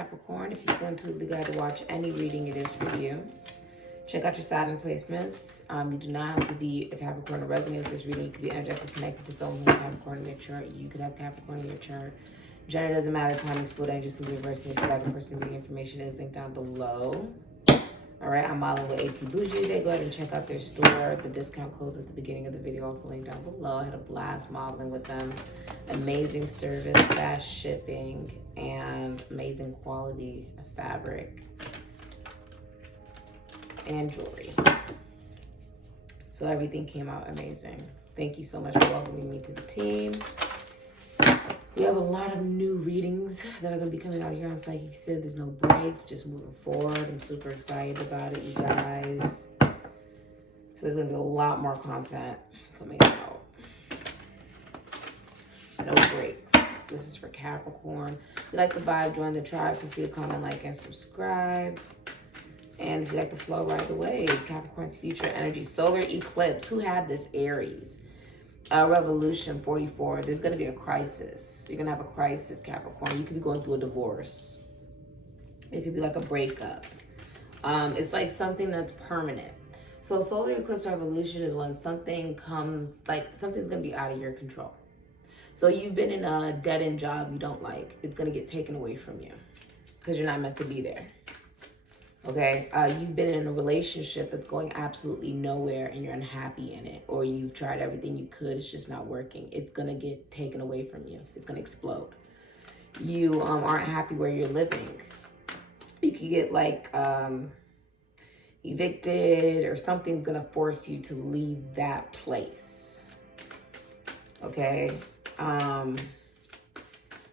Capricorn. If you feel intuitively guided to watch any reading, it is for you. Check out your Saturn placements. You do not have to be a Capricorn to resonate with this reading. You could be energetically connected to someone who has Capricorn in their chart. You could have Capricorn in your chart. Gender doesn't matter. Time is fluid. Energy can be reversed. And the person reading information is linked down below. All right, I'm modeling with AT Bougie today. Go ahead and check out their store. The discount codes at the beginning of the video also linked down below. I had a blast modeling with them. Amazing service, fast shipping, and amazing quality of fabric and jewelry. So everything came out amazing. Thank you so much for welcoming me to the team. We have a lot of new readings that are going to be coming out here on Sikiksyd. There's no breaks, just moving forward. I'm super excited about it, you guys. So there's going to be a lot more content coming out. No breaks. This is for Capricorn. If you like the vibe, join the tribe. Feel free to comment, like, and subscribe. And if you like the flow, right away. Capricorn's future energy. Solar eclipse. Who had this? Aries. Revolution 44. There's going to be a crisis. You're going to have a crisis, Capricorn. You could be going through a divorce. It could be like a breakup. It's like something that's permanent. So solar eclipse revolution is when something comes, like something's going to be out of your control. So you've been in a dead-end job you don't like. It's going to get taken away from you because you're not meant to be there. Okay, you've been in a relationship that's going absolutely nowhere and you're unhappy in it, or you've tried everything you could, it's just not working. It's gonna get taken away from you. It's gonna explode. You aren't happy where you're living. You could get like evicted, or something's gonna force you to leave that place. Okay,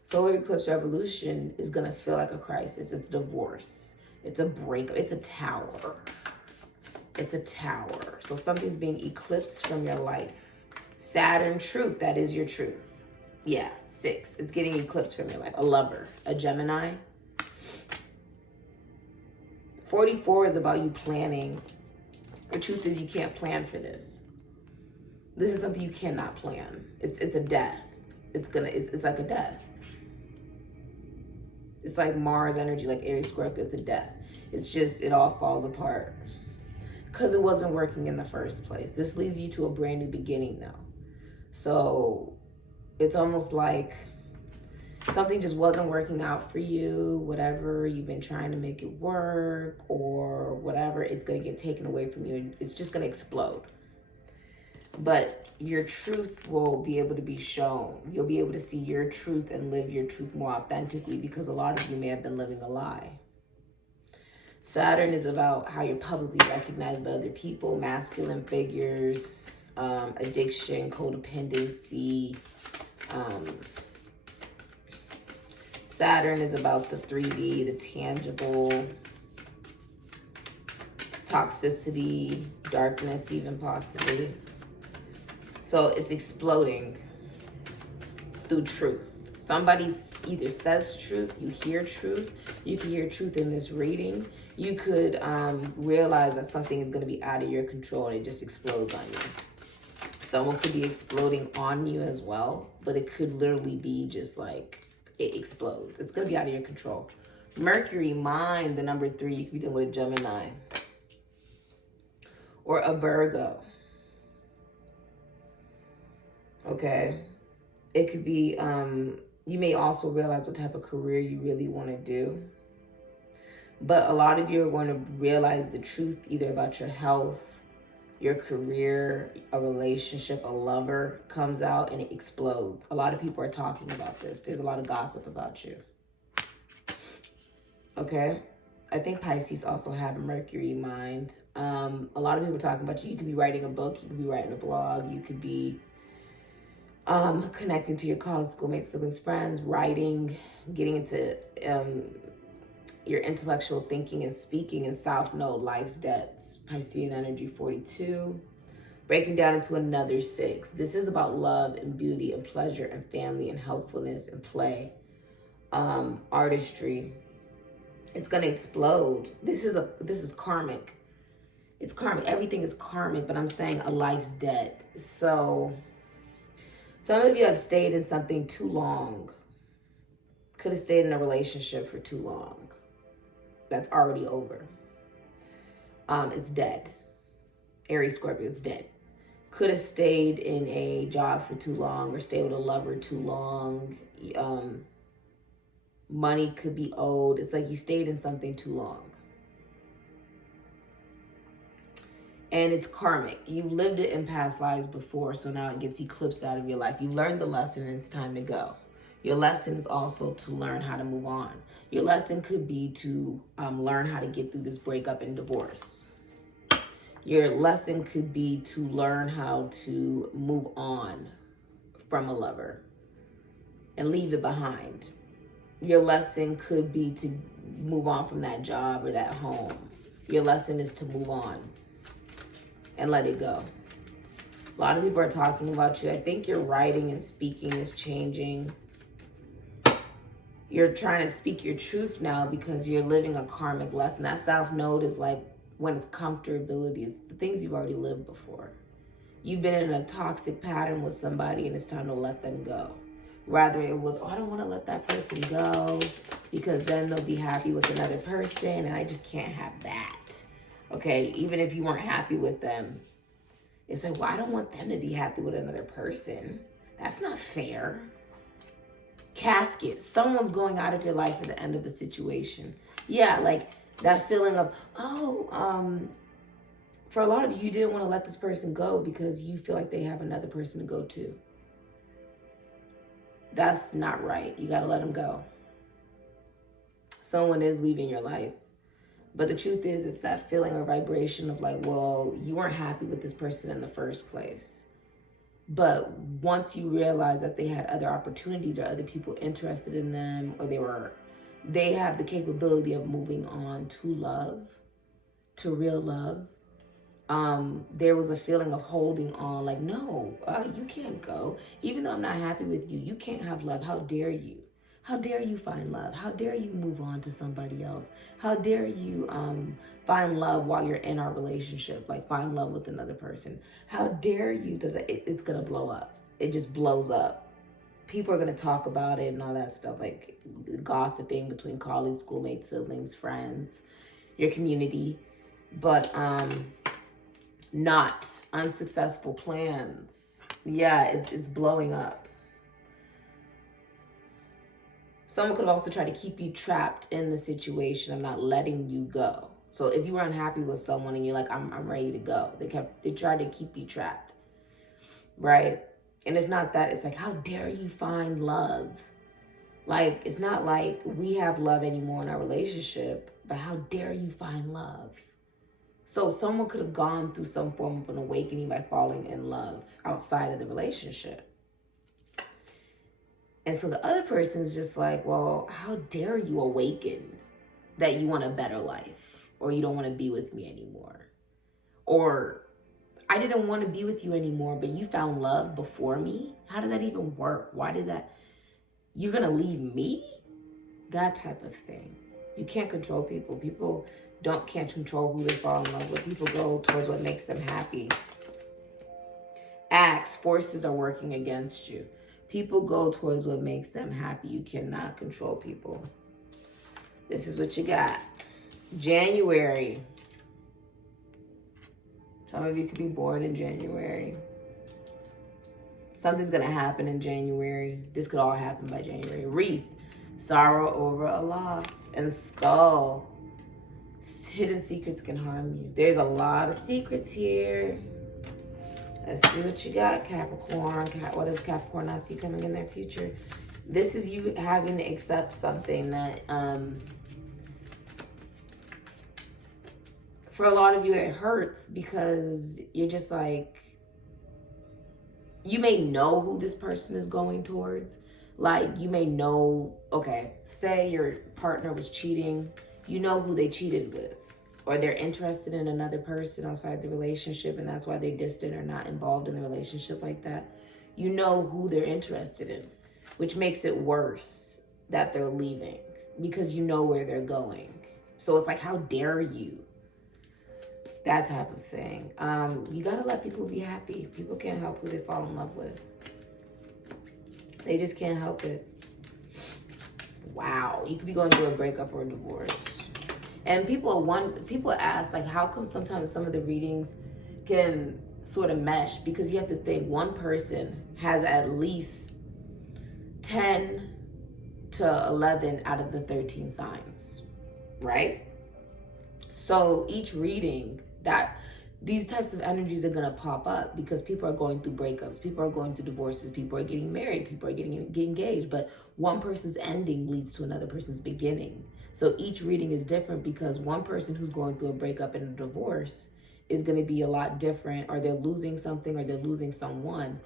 solar eclipse revolution is gonna feel like a crisis. It's divorce. It's a breakup. It's a tower. It's a tower. So something's being eclipsed from your life. Saturn truth. That is your truth. Yeah, 6. It's getting eclipsed from your life. A lover. A Gemini. 44 is about you planning. The truth is you can't plan for this. This is something you cannot plan. It's a death. It's like a death. It's like Mars energy, like Aries, Scorpio. It's a death. It's just, it all falls apart because it wasn't working in the first place. This leads you to a brand new beginning though. So it's almost like something just wasn't working out for you, whatever. You've been trying to make it work or whatever. It's going to get taken away from you. It's just going to explode. But your truth will be able to be shown. You'll be able to see your truth and live your truth more authentically because a lot of you may have been living a lie. Saturn is about how you're publicly recognized by other people, masculine figures, addiction, codependency. Saturn is about the 3D, the tangible, toxicity, darkness even possibly. So it's exploding through truth. Somebody either says truth, you hear truth. You can hear truth in this reading. You could realize that something is going to be out of your control and it just explodes on you. Someone could be exploding on you as well, but it could literally be just like it explodes. It's going to be out of your control. Mercury, mind, the number 3, you could be dealing with a Gemini or a Virgo. Okay, it could be, you may also realize what type of career you really want to do. But a lot of you are going to realize the truth either about your health, your career, a relationship, a lover comes out and it explodes. A lot of people are talking about this. There's a lot of gossip about you. Okay, I think Pisces also have Mercury mind. A lot of people are talking about you. You could be writing a book. You could be writing a blog. You could be connecting to your college schoolmates, siblings, friends, writing, getting into your intellectual thinking and speaking in South Node, life's debts, Piscean energy 42, breaking down into another 6. This is about love and beauty and pleasure and family and helpfulness and play, artistry. It's gonna explode. This is karmic. It's karmic. Everything is karmic, but I'm saying a life's debt. So some of you have stayed in something too long. Could have stayed in a relationship for too long. That's already over. It's dead. Aries, Scorpio, it's dead. Could have stayed in a job for too long or stayed with a lover too long. Money could be owed. It's like you stayed in something too long. And it's karmic. You've lived it in past lives before, so now it gets eclipsed out of your life. You learned the lesson and it's time to go. Your lesson is also to learn how to move on. Your lesson could be to learn how to get through this breakup and divorce. Your lesson could be to learn how to move on from a lover and leave it behind. Your lesson could be to move on from that job or that home. Your lesson is to move on and let it go. A lot of people are talking about you. I think your writing and speaking is changing. You're trying to speak your truth now because you're living a karmic lesson. That South Node is like when it's comfortability. It's the things you've already lived before. You've been in a toxic pattern with somebody and it's time to let them go. Rather it was, I don't want to let that person go because then they'll be happy with another person and I just can't have that. Okay, even if you weren't happy with them, it's like, well, I don't want them to be happy with another person. That's not fair. Casket, someone's going out of your life at the end of a situation. Yeah, like that feeling of, for a lot of you didn't want to let this person go because you feel like they have another person to go to. That's not right. You got to let them go. Someone is leaving your life. But the truth is, it's that feeling or vibration of like, well, you weren't happy with this person in the first place. But once you realize that they had other opportunities or other people interested in them, or they have the capability of moving on to love, to real love, there was a feeling of holding on, like, no, you can't go. Even though I'm not happy with you, you can't have love. How dare you? How dare you find love? How dare you move on to somebody else? How dare you find love while you're in our relationship, like find love with another person? How dare you that it's going to blow up? It just blows up. People are going to talk about it and all that stuff, like gossiping between colleagues, schoolmates, siblings, friends, your community. But not unsuccessful plans. Yeah, it's blowing up. Someone could also try to keep you trapped in the situation of not letting you go. So if you were unhappy with someone and you're like, I'm ready to go, they tried to keep you trapped, right? And if not that, it's like, how dare you find love? Like, it's not like we have love anymore in our relationship, but how dare you find love? So someone could have gone through some form of an awakening by falling in love outside of the relationship. And so the other person is just like, well, how dare you awaken that you want a better life, or you don't want to be with me anymore, or I didn't want to be with you anymore, but you found love before me. How does that even work? Why did that? You're going to leave me? That type of thing. You can't control people. People can't control who they fall in love with. People go towards what makes them happy. Acts, forces are working against you. People go towards what makes them happy. You cannot control people. This is what you got. January. Some of you could be born in January. Something's going to happen in January. This could all happen by January. Wreath. Sorrow over a loss. And skull. Hidden secrets can harm you. There's a lot of secrets here. Let's see what you got, Capricorn. What does Capricorn not see coming in their future? This is you having to accept something that, for a lot of you, it hurts because you're just like, you may know who this person is going towards. Like, you may know, okay, say your partner was cheating. You know who they cheated with. Or they're interested in another person outside the relationship, and that's why they're distant or not involved in the relationship like that. You know who they're interested in, which makes it worse that they're leaving because you know where they're going. So it's like, how dare you? That type of thing. You gotta let people be happy. People can't help who they fall in love with. They just can't help it. Wow. You could be going through a breakup or a divorce. And people ask, like, how come sometimes some of the readings can sort of mesh? Because you have to think one person has at least 10 to 11 out of the 13 signs, right? So each reading, that these types of energies are going to pop up because people are going through breakups, people are going through divorces, people are getting married, people are getting engaged, but one person's ending leads to another person's beginning. So each reading is different because one person who's going through a breakup and a divorce is going to be a lot different, or they're losing something, or they're losing someone.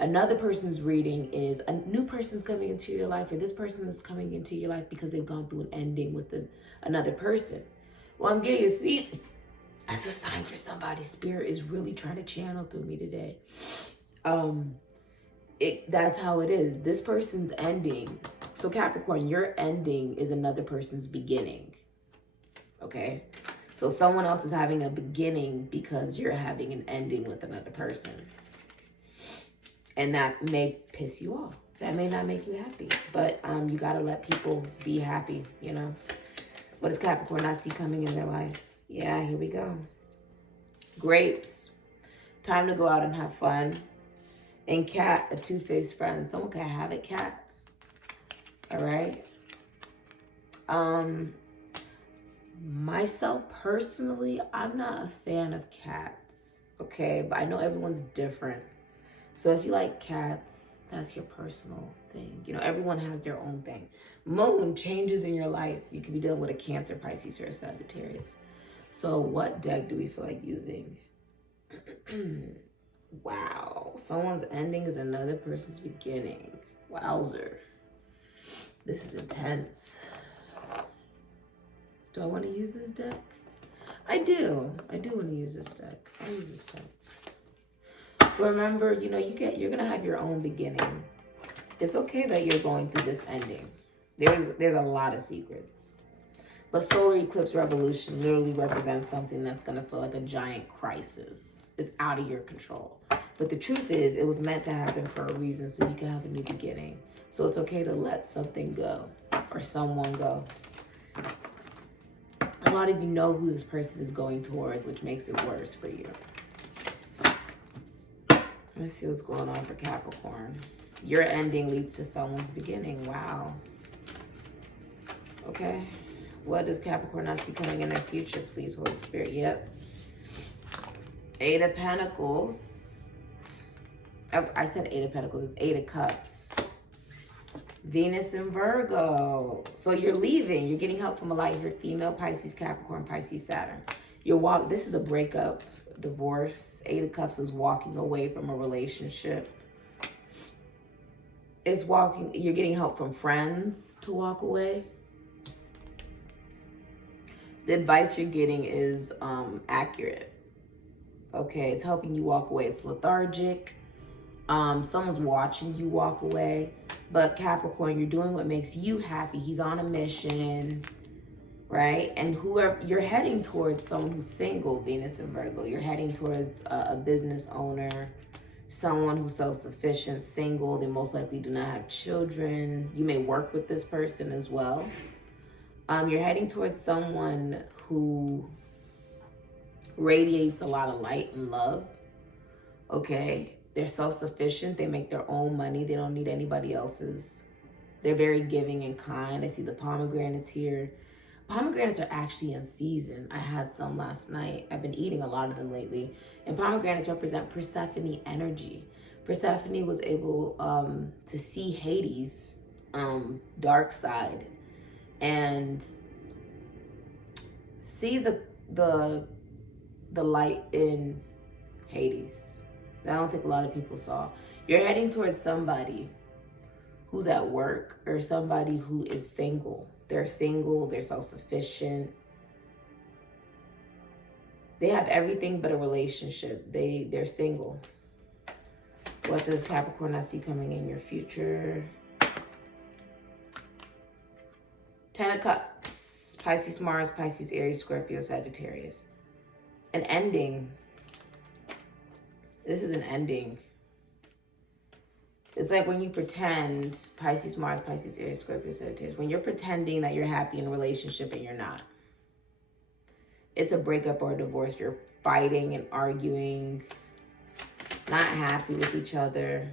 Another person's reading is a new person's coming into your life, or this person is coming into your life because they've gone through an ending with another person. Well, I'm getting a sneeze as a sign for somebody. Spirit is really trying to channel through me today. That's how it is. This person's ending. So Capricorn, your ending is another person's beginning. Okay? So someone else is having a beginning because you're having an ending with another person. And that may piss you off. That may not make you happy. But you got to let people be happy, you know? What does Capricorn not see coming in their life? Yeah, here we go. Grapes. Time to go out and have fun. And cat, a two-faced friend. Someone can have it, cat. All right. Myself personally, I'm not a fan of cats. Okay, but I know everyone's different. So if you like cats, that's your personal thing. You know, everyone has their own thing. Moon changes in your life. You could be dealing with a Cancer, Pisces, or a Sagittarius. So what deck do we feel like using? Wow. Someone's ending is another person's beginning. Wowzer. This is intense. Do I want to use this deck? I do. I do want to use this deck. I'll use this deck. Remember, you know, you're going to have your own beginning. It's okay that you're going through this ending. There's a lot of secrets. But solar eclipse revolution literally represents something that's going to feel like a giant crisis. It's out of your control. But the truth is, it was meant to happen for a reason, so you can have a new beginning. So it's okay to let something go, or someone go. A lot of you know who this person is going towards, which makes it worse for you. Let's see what's going on for Capricorn. Your ending leads to someone's beginning. Wow. Okay. What does Capricorn not see coming in their future? Please, Holy Spirit. Yep. 8 of Pentacles. I said 8 of Pentacles. It's 8 of Cups. Venus and Virgo. So you're leaving. You're getting help from a light-haired female. Pisces, Capricorn, Pisces, Saturn. This is a breakup, divorce. 8 of Cups is walking away from a relationship. You're getting help from friends to walk away. The advice you're getting is accurate. Okay, it's helping you walk away. It's lethargic. Someone's watching you walk away. But Capricorn, you're doing what makes you happy. He's on a mission, right? And whoever you're heading towards, someone who's single, Venus and Virgo. You're heading towards a business owner, someone who's self-sufficient, single. They most likely do not have children. You may work with this person as well. You're heading towards someone who radiates a lot of light and love. Okay, they're self-sufficient. They make their own money. They don't need anybody else's. They're very giving and kind. I see the pomegranates here. Pomegranates are actually in season. I had some last night. I've been eating a lot of them lately. And pomegranates represent Persephone energy. Persephone was able to see Hades' dark side and see the light in Hades. I don't think a lot of people saw. You're heading towards somebody who's at work or somebody who is single. They're single, they're self-sufficient. They have everything but a relationship. They're single. What does Capricorn not see coming in your future? 10 of Cups. Pisces, Mars, Pisces, Aries, Scorpio, Sagittarius. An ending. This is an ending. It's like when you pretend, Pisces, Mars, Pisces, Aries, Scorpio, Sagittarius, when you're pretending that you're happy in a relationship and you're not. It's a breakup or a divorce. You're fighting and arguing, not happy with each other.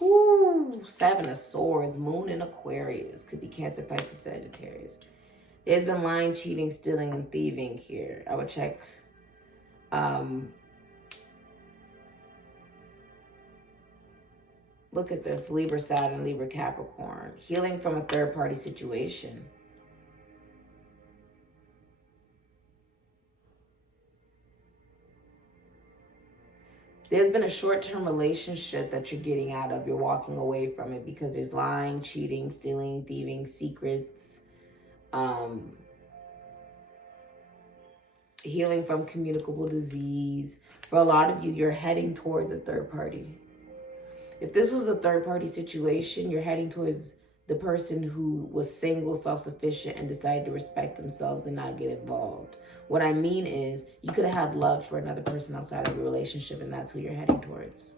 Whoo, 7 of Swords, Moon in Aquarius. Could be Cancer, Pisces, Sagittarius. There's been lying, cheating, stealing, and thieving here. I would check. Look at this. Libra, Saturn, Libra, Capricorn. Healing from a third-party situation. There's been a short-term relationship that you're getting out of. You're walking away from it because there's lying, cheating, stealing, thieving, secrets. Healing from communicable disease. For a lot of you, you're heading towards a third party. If this was a third party situation, you're heading towards the person who was single, self-sufficient, and decided to respect themselves and not get involved. What I mean is, you could have had love for another person outside of your relationship, and that's who you're heading towards.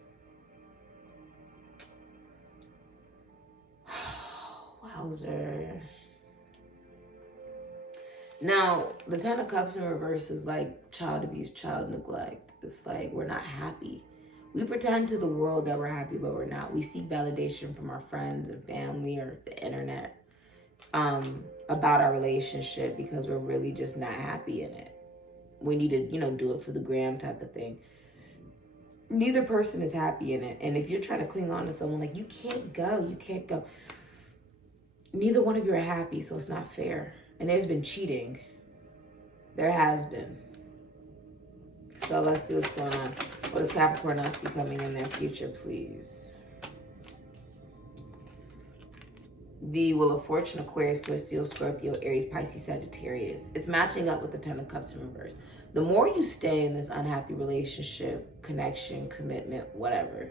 Wowzer. Now, the 10 of Cups in reverse is like child abuse, child neglect. It's like we're not happy. We pretend to the world that we're happy, but we're not. We seek validation from our friends and family or the internet about our relationship because we're really just not happy in it. We need to, do it for the gram type of thing. Neither person is happy in it. And if you're trying to cling on to someone, like, you can't go. Neither one of you are happy, so it's not fair. And there's been cheating. There has been. So let's see what's going on. What does Capricorn not see coming in their future, please? The Wheel of Fortune, Aquarius, Taurus, Scorpio, Aries, Pisces, Sagittarius. It's matching up with the 10 of Cups in reverse. The more you stay in this unhappy relationship, connection, commitment, whatever,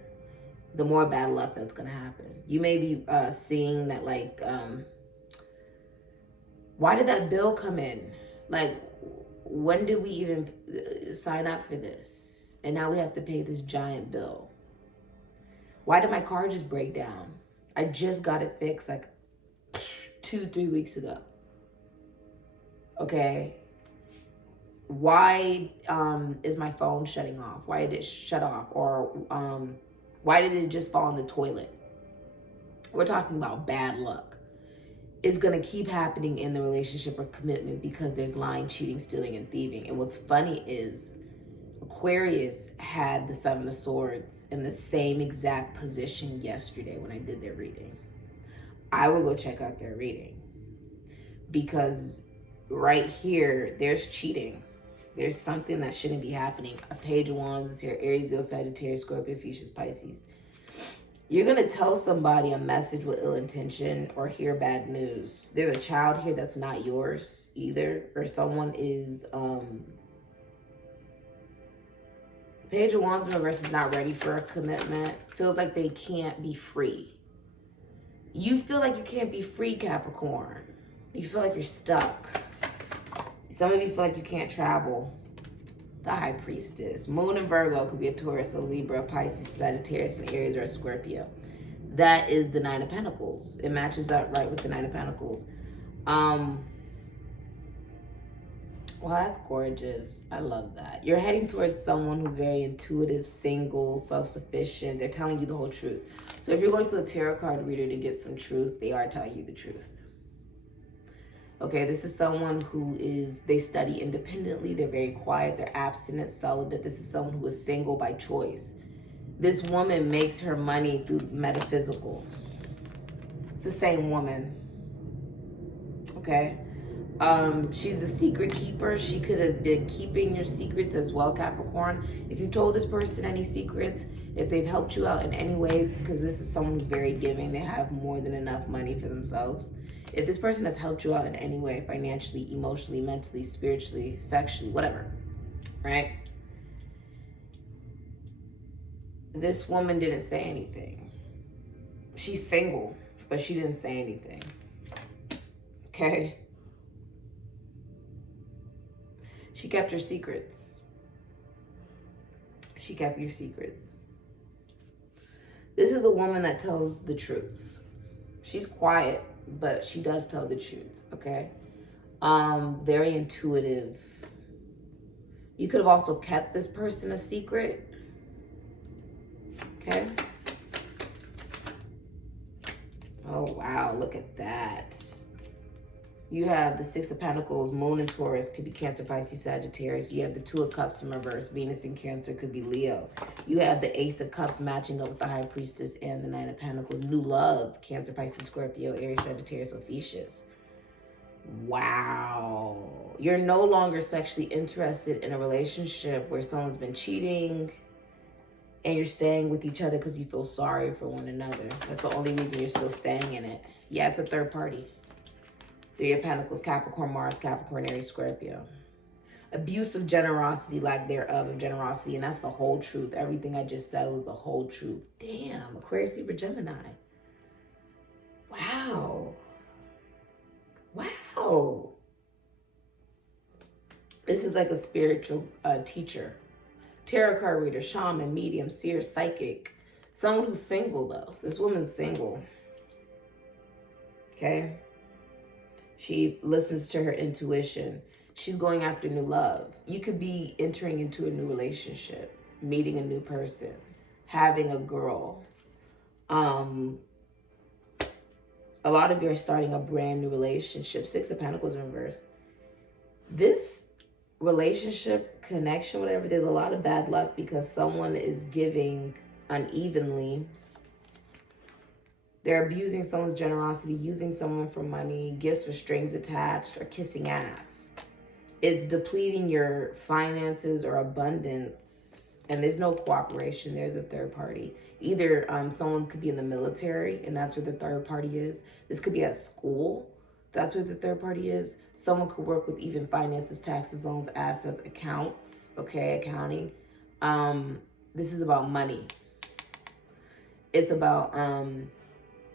the more bad luck that's going to happen. You may be seeing that, like, why did that bill come in? Like, when did we even sign up for this? And now we have to pay this giant bill. Why did my car just break down? I just got it fixed like 2-3 weeks ago. Okay. Why is my phone shutting off? Why did it shut off? Or why did it just fall in the toilet? We're talking about bad luck. Is going to keep happening in the relationship or commitment because there's lying, cheating, stealing, and thieving. And what's funny is Aquarius had the 7 of Swords in the same exact position yesterday when I did their reading. I will go check out their reading because right here, there's cheating. There's something that shouldn't be happening. A Page of Wands is here. Aries, Leo, Sagittarius, Scorpio, Fuchsius, Pisces. You're going to tell somebody a message with ill intention or hear bad news. There's a child here that's not yours either. Or someone is... Page of Wands in reverse is not ready for a commitment. Feels like they can't be free. You feel like you can't be free, Capricorn. You feel like you're stuck. Some of you feel like you can't travel. The High Priestess. Moon in Virgo could be a Taurus, a Libra, Pisces, Sagittarius, and Aries, or a Scorpio. That is the 9 of Pentacles. It matches up right with the 9 of Pentacles. Well, that's gorgeous. I love that. You're heading towards someone who's very intuitive, single, self-sufficient. They're telling you the whole truth. So if you're going to a tarot card reader to get some truth, they are telling you the truth. Okay, this is someone who they study independently. They're very quiet. They're abstinent, celibate. This is someone who is single by choice. This woman makes her money through metaphysical. It's the same woman. Okay? She's a secret keeper. She could have been keeping your secrets as well, Capricorn. If you told this person any secrets, if they've helped you out in any way, because this is someone who's very giving, they have more than enough money for themselves. If this person has helped you out in any way, financially, emotionally, mentally, spiritually, sexually, whatever, right? This woman didn't say anything. She's single, but she didn't say anything. Okay? She kept your secrets. She kept your secrets. This is a woman that tells the truth. She's quiet, but she does tell the truth, okay? Very intuitive. You could have also kept this person a secret, okay? Oh, wow, look at that. You have the Six of Pentacles, Moon in Taurus, could be Cancer, Pisces, Sagittarius. You have the Two of Cups in reverse, Venus in Cancer, could be Leo. You have the Ace of Cups matching up with the High Priestess and the Nine of Pentacles. New love, Cancer, Pisces, Scorpio, Aries, Sagittarius, Ophiuchus. Wow. You're no longer sexually interested in a relationship where someone's been cheating and you're staying with each other because you feel sorry for one another. That's the only reason you're still staying in it. Yeah, it's a third party. Three of Pentacles, Capricorn, Mars, Capricorn, Aries, Scorpio. Abuse of generosity, lack thereof of generosity. And that's the whole truth. Everything I just said was the whole truth. Damn, Aquarius, Libra, Gemini. Wow. Wow. This is like a spiritual teacher. Tarot card reader, shaman, medium, seer, psychic. Someone who's single, though. This woman's single. Okay? She listens to her intuition. She's going after new love. You could be entering into a new relationship, meeting a new person, having a girl. A lot of you are starting a brand new relationship. Six of Pentacles in reverse. This relationship, connection, whatever, there's a lot of bad luck because someone is giving unevenly. They're abusing someone's generosity, using someone for money, gifts with strings attached, or kissing ass. It's depleting your finances or abundance, and there's no cooperation. There's a third party. Either someone could be in the military, and that's where the third party is. This could be at school. That's where the third party is. Someone could work with even finances, taxes, loans, assets, accounts, okay, accounting. This is about money. It's about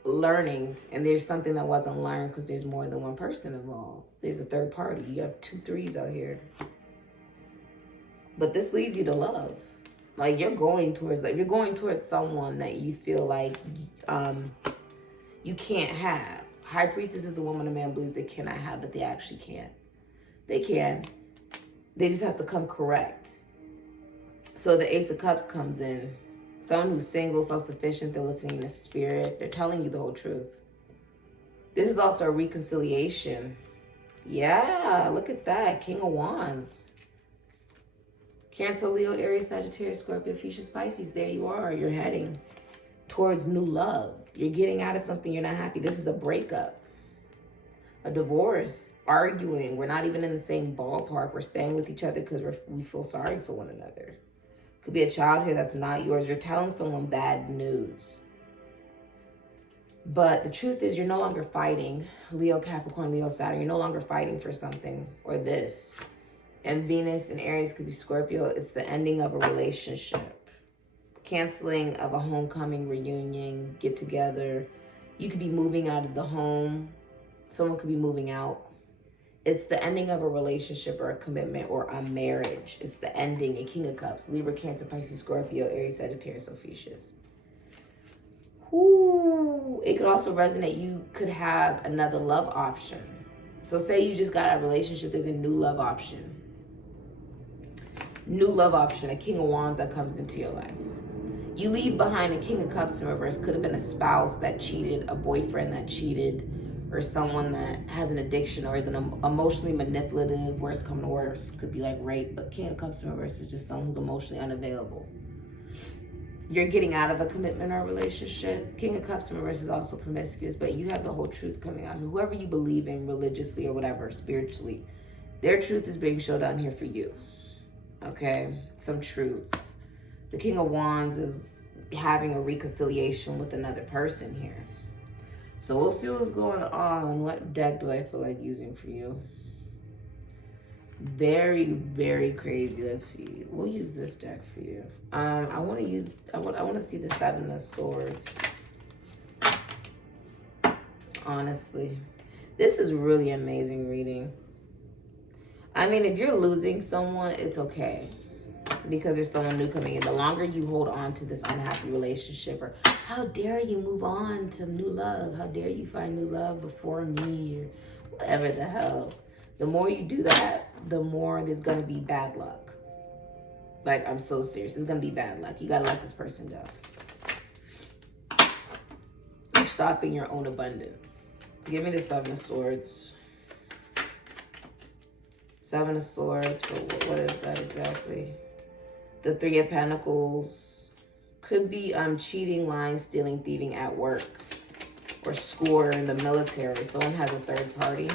learning, and there's something that wasn't learned because there's more than one person involved. There's a third party. You have 2 3s out here. But this leads you to love. Like you're going towards someone that you feel like you can't have. High Priestess is a woman a man believes they cannot have, but they actually can. They can. They just have to come correct. So the Ace of Cups comes in. Someone who's single, self-sufficient, they're listening to spirit. They're telling you the whole truth. This is also a reconciliation. Yeah, look at that. King of Wands. Cancer, Leo, Aries, Sagittarius, Scorpio, Ophiuchus, Pisces. There you are. You're heading towards new love. You're getting out of something you're not happy. This is a breakup. A divorce. Arguing. We're not even in the same ballpark. We're staying with each other because we feel sorry for one another. Could be a child here that's not yours. You're telling someone bad news. But the truth is you're no longer fighting. Leo, Capricorn, Leo, Saturn. You're no longer fighting for something or this. And Venus and Aries could be Scorpio. It's the ending of a relationship. Canceling of a homecoming, reunion, get together. You could be moving out of the home. Someone could be moving out. It's the ending of a relationship or a commitment or a marriage. It's the ending. A King of Cups. Libra, Cancer, Pisces, Scorpio, Aries, Sagittarius, Ophiuchus. Ooh. It could also resonate. You could have another love option. So say you just got out of a relationship. There's a new love option. New love option. A King of Wands that comes into your life. You leave behind a King of Cups in reverse. Could have been a spouse that cheated. A boyfriend that cheated. Or someone that has an addiction or is an emotionally manipulative, worst come to worst, could be like rape, but King of Cups in reverse is just someone who's emotionally unavailable. You're getting out of a commitment or relationship. King of Cups in reverse is also promiscuous, but you have the whole truth coming out. Whoever you believe in religiously or whatever, spiritually, their truth is being showed down here for you. Okay? Some truth. The King of Wands is having a reconciliation with another person here. So we'll see what's going on. What deck do I feel like using for you? Very, very crazy. Let's see. We'll use this deck for you. I want to see the Seven of Swords. Honestly. This is really amazing reading. I mean, if you're losing someone, it's okay. because there's someone new coming in. The longer you hold on to this unhappy relationship, or how dare you move on to new love? How dare you find new love before me, or whatever the hell. The more you do that, the more there's going to be bad luck. Like, I'm so serious. There's going to be bad luck. You got to let this person go. You're stopping your own abundance. Give me the Seven of Swords. Seven of Swords for what is that exactly? The Three of Pentacles. Could be cheating, lying, stealing, thieving at work or school or in the military. Someone has a third party.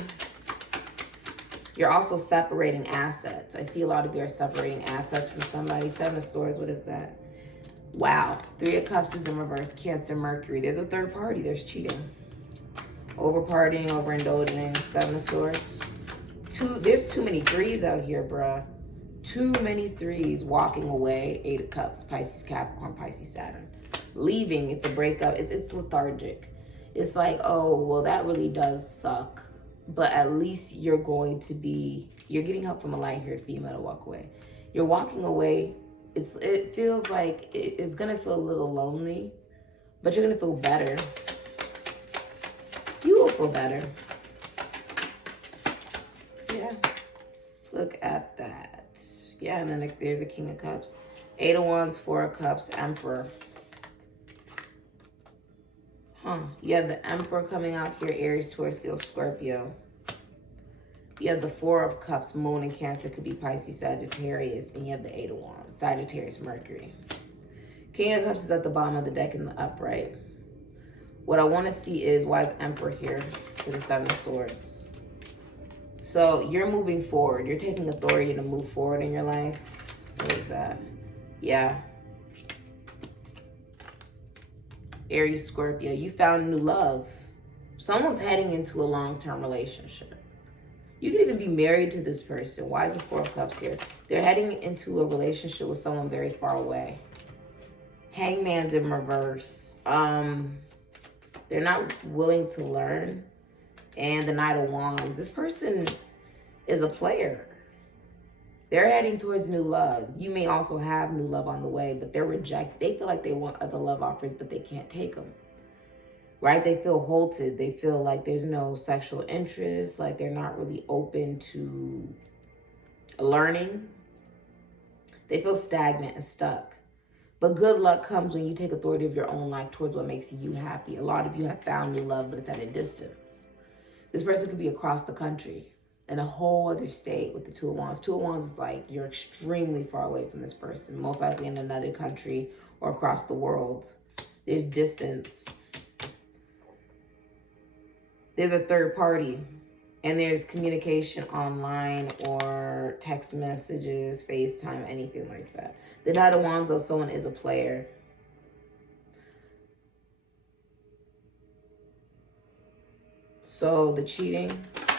You're also separating assets. I see a lot of you are separating assets from somebody. Seven of Swords, what is that? Wow. Three of Cups is in reverse. Cancer, Mercury. There's a third party. There's cheating. Over partying, overindulging. Seven of Swords. There's too many threes out here, bruh. Too many threes. Walking away. Eight of Cups. Pisces, Capricorn, Pisces, Saturn. Leaving. It's a breakup. It's lethargic. It's like, oh, well, that really does suck. But at least you're getting help from a light-haired female to walk away. You're walking away. It feels like it's going to feel a little lonely, but you're going to feel better. You will feel better. Yeah. Look at that. Yeah, and then there's the King of Cups. Eight of Wands, Four of Cups, Emperor. You have the Emperor coming out here, Aries, Taurus, Leo, Scorpio. You have the Four of Cups, Moon and Cancer, could be Pisces, Sagittarius, and you have the Eight of Wands, Sagittarius, Mercury. King of Cups is at the bottom of the deck in the upright. What I want to see is, why is Emperor here for the Seven of Swords? So you're moving forward. You're taking authority to move forward in your life. What is that? Yeah. Aries, Scorpio, you found new love. Someone's heading into a long-term relationship. You could even be married to this person. Why is the Four of Cups here? They're heading into a relationship with someone very far away. Hangman's in reverse. They're not willing to learn. And the Knight of Wands. This person is a player. They're heading towards new love. You may also have new love on the way, but they feel like they want other love offers, but they can't take them. Right? They feel halted. They feel like there's no sexual interest, like they're not really open to learning. They feel stagnant and stuck. But good luck comes when you take authority of your own life towards what makes you happy. A lot of you have found new love, but it's at a distance. This person could be across the country, in a whole other state with the Two of Wands. Two of Wands is like you're extremely far away from this person, most likely in another country or across the world. There's distance. There's a third party, and there's communication online or text messages, FaceTime, anything like that. The Knight of Wands, though, someone is a player. So the cheating,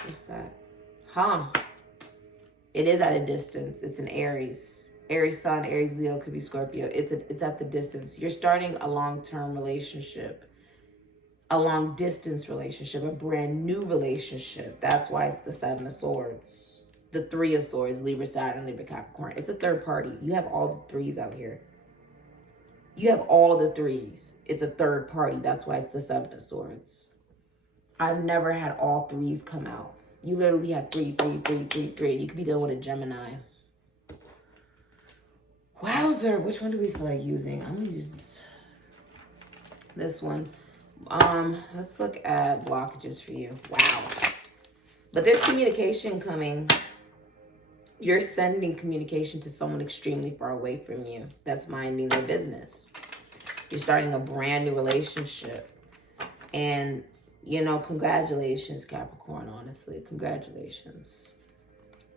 what's that? It is at a distance. It's an Aries. Aries Sun, Aries Leo, could be Scorpio. It's at the distance. You're starting a long-term relationship, a long-distance relationship, a brand new relationship. That's why it's the Seven of Swords. The Three of Swords, Libra, Saturn, Libra, Capricorn. It's a third party. You have all the threes out here. You have all the threes. It's a third party. That's why it's the Seven of Swords. I've never had all threes come out. You literally had three. You could be dealing with a Gemini. Wowzer, which one do we feel like using? I'm gonna use this one. Let's look at blockages for you. Wow. But there's communication coming. You're sending communication to someone extremely far away from you that's minding their business. You're starting a brand new relationship. And, you know, congratulations, Capricorn, honestly. Congratulations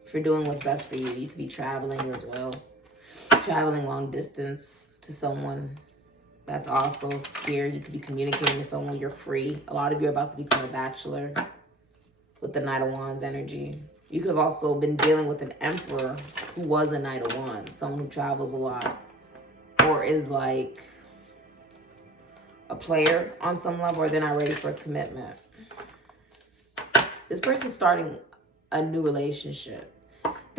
for doing what's best for you. You could be traveling as well. Traveling long distance to someone. That's also here. You could be communicating with someone. You're free. A lot of you are about to become a bachelor with the Knight of Wands energy. You could have also been dealing with an Emperor who was a Knight of Wands. Someone who travels a lot. Or is like a player on some level, or they're not ready for a commitment. This person's starting a new relationship.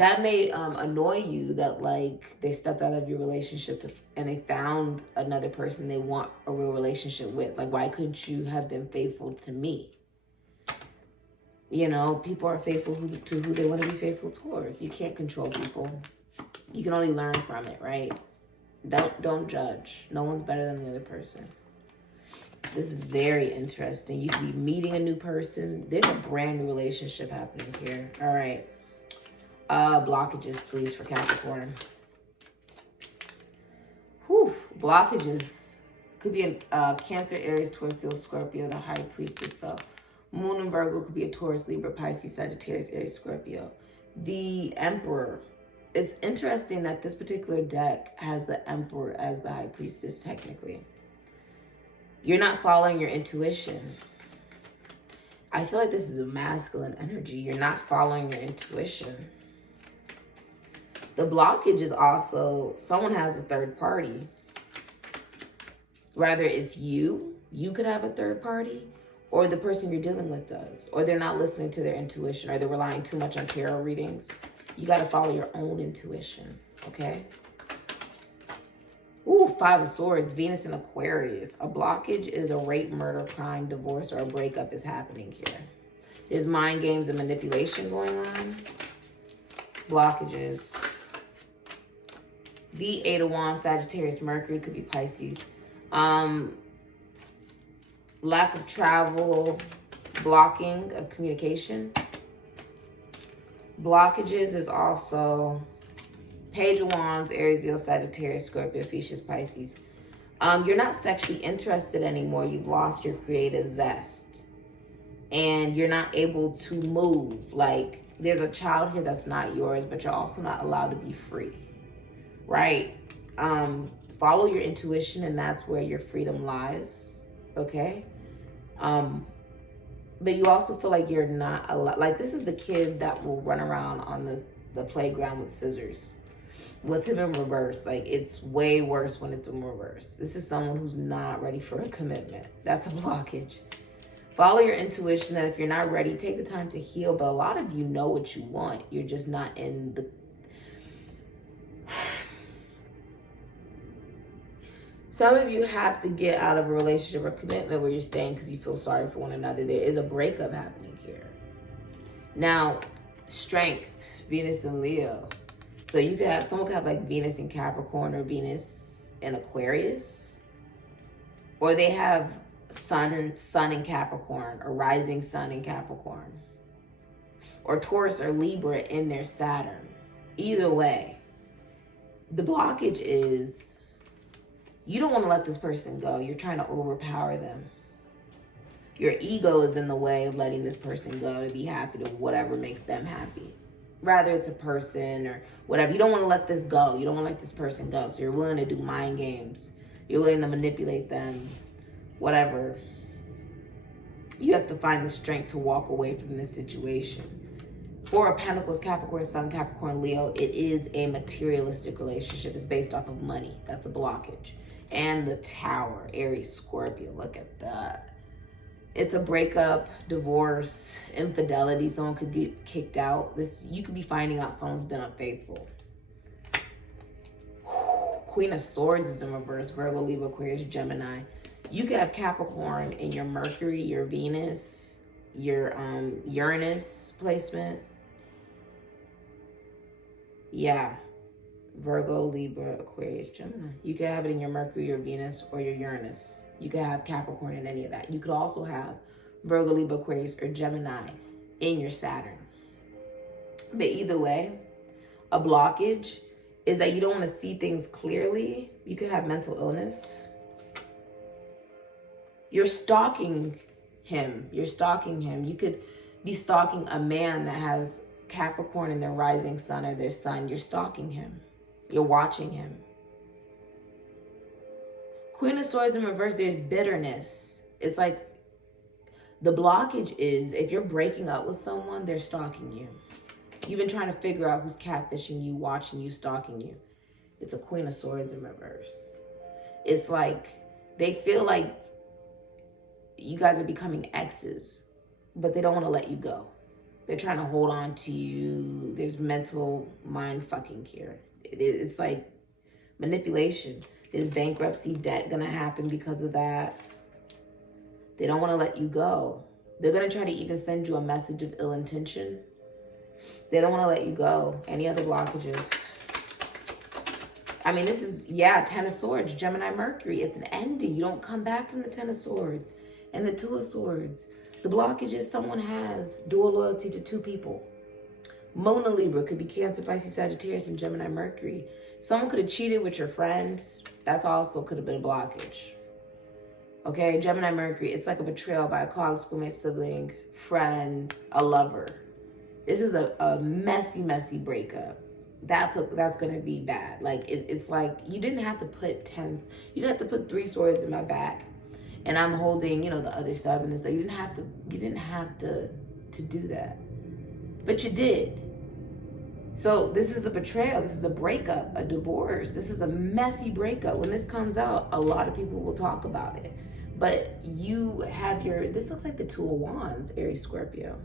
That may annoy you that like they stepped out of your relationship and they found another person they want a real relationship with. Like, why couldn't you have been faithful to me? You know, people are faithful to who they want to be faithful towards. You can't control people. You can only learn from it, right? Don't judge. No one's better than the other person. This is very interesting. You could be meeting a new person. There's a brand new relationship happening here. All right. Blockages, please, for Capricorn. Whew. Blockages. Could be a Cancer, Aries, Taurus, Leo, Scorpio, the High Priestess stuff. Moon and Virgo could be a Taurus, Libra, Pisces, Sagittarius, Aries, Scorpio. The Emperor. It's interesting that this particular deck has the Emperor as the High Priestess, technically. You're not following your intuition. I feel like this is a masculine energy. You're not following your intuition. The blockage is also someone has a third party. Rather it's you could have a third party, or the person you're dealing with does, or they're not listening to their intuition, or they're relying too much on tarot readings. You got to follow your own intuition, okay? Ooh, Five of Swords, Venus in Aquarius. A blockage is a rape, murder, crime, divorce, or a breakup is happening here. There's mind games and manipulation going on. Blockages. The Eight of Wands, Sagittarius, Mercury, could be Pisces. Lack of travel, blocking of communication. Blockages is also Page of Wands, Aries, Leo, Sagittarius, Scorpio, Pisces, Pisces. You're not sexually interested anymore. You've lost your creative zest. And you're not able to move. Like, there's a child here that's not yours, but you're also not allowed to be free. Right? Follow your intuition, and that's where your freedom lies. Okay? But you also feel like you're not allowed. Like, this is the kid that will run around on the playground with scissors. With him in reverse. Like, it's way worse when it's in reverse. This is someone who's not ready for a commitment. That's a blockage. Follow your intuition that if you're not ready, take the time to heal. But a lot of you know what you want. You're just not in the... Some of you have to get out of a relationship or commitment where you're staying because you feel sorry for one another. There is a breakup happening here. Now, strength, Venus and Leo. So you could have, someone could have like Venus in Capricorn or Venus in Aquarius. Or they have sun in Capricorn or rising sun in Capricorn. Or Taurus or Libra in their Saturn. Either way, the blockage is you don't want to let this person go. You're trying to overpower them. Your ego is in the way of letting this person go to be happy to whatever makes them happy. Rather it's a person or whatever. You don't want to let this go. You don't want to let this person go. So you're willing to do mind games. You're willing to manipulate them. Whatever. You have to find the strength to walk away from this situation. Four of Pentacles, Capricorn, Sun, Capricorn, Leo. It is a materialistic relationship. It's based off of money. That's a blockage. And the Tower, Aries, Scorpio. Look at that. It's a breakup, divorce, infidelity. Someone could get kicked out. You could be finding out someone's been unfaithful. Queen of Swords is in reverse. Virgo, Libra, Aquarius, Gemini. You could have Capricorn in your Mercury, your Venus, your Uranus placement. Yeah. Virgo, Libra, Aquarius, Gemini. You could have it in your Mercury, your Venus, or your Uranus. You could have Capricorn in any of that. You could also have Virgo, Libra, Aquarius, or Gemini in your Saturn. But either way, a blockage is that you don't want to see things clearly. You could have mental illness. You're stalking him. You're stalking him. You could be stalking a man that has Capricorn in their rising sun or their sun. You're stalking him. You're watching him. Queen of Swords in reverse, there's bitterness. It's like the blockage is if you're breaking up with someone, they're stalking you. You've been trying to figure out who's catfishing you, watching you, stalking you. It's a Queen of Swords in reverse. It's like they feel like you guys are becoming exes, but they don't want to let you go. They're trying to hold on to you. There's mental mind fucking here. It's like manipulation. There's bankruptcy, debt gonna happen because of that. They don't want to let you go. They're gonna try to even send you a message of ill intention. They don't want to let you go. Any other blockages? I mean, this is, yeah, Ten of Swords, Gemini, Mercury. It's an ending. You don't come back from the Ten of Swords and the Two of Swords. The blockages someone has dual loyalty to two people. Moon and Libra could be Cancer, Pisces, Sagittarius, and Gemini, Mercury. Someone could have cheated with your friend. That's also could have been a blockage. Okay, Gemini, Mercury, it's like a betrayal by a college schoolmate, sibling, friend, a lover. This is a messy, messy breakup. That's going to be bad. Like, it's like you didn't have to put you didn't have to put 3 swords in my back. And I'm holding, you know, the other 7. And so you didn't have to do that. But you did. So this is a betrayal. This is a breakup, a divorce. This is a messy breakup. When this comes out, a lot of people will talk about it. But you have this looks like the Two of Wands, Aries, Scorpio.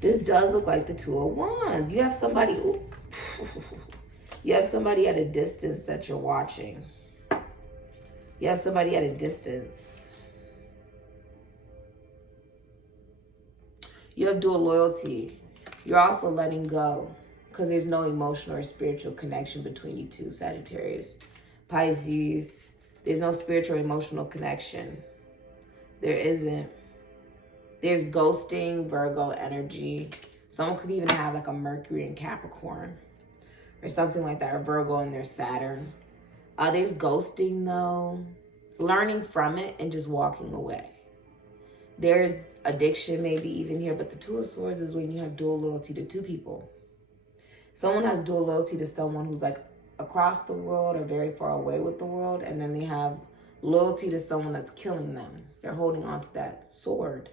This does look like the Two of Wands. You have somebody, you have somebody at a distance that you're watching. You have somebody at a distance. You have dual loyalty. You're also letting go because there's no emotional or spiritual connection between you two, Sagittarius, Pisces. There's no spiritual or emotional connection. There isn't. There's ghosting, Virgo energy. Someone could even have like a Mercury and Capricorn or something like that, or Virgo and their Saturn. There's ghosting though, learning from it and just walking away. There's addiction maybe even here, but the Two of Swords is when you have dual loyalty to two people. Someone has dual loyalty to someone who's like across the world or very far away with the world, and then they have loyalty to someone that's killing them. They're holding on to that sword.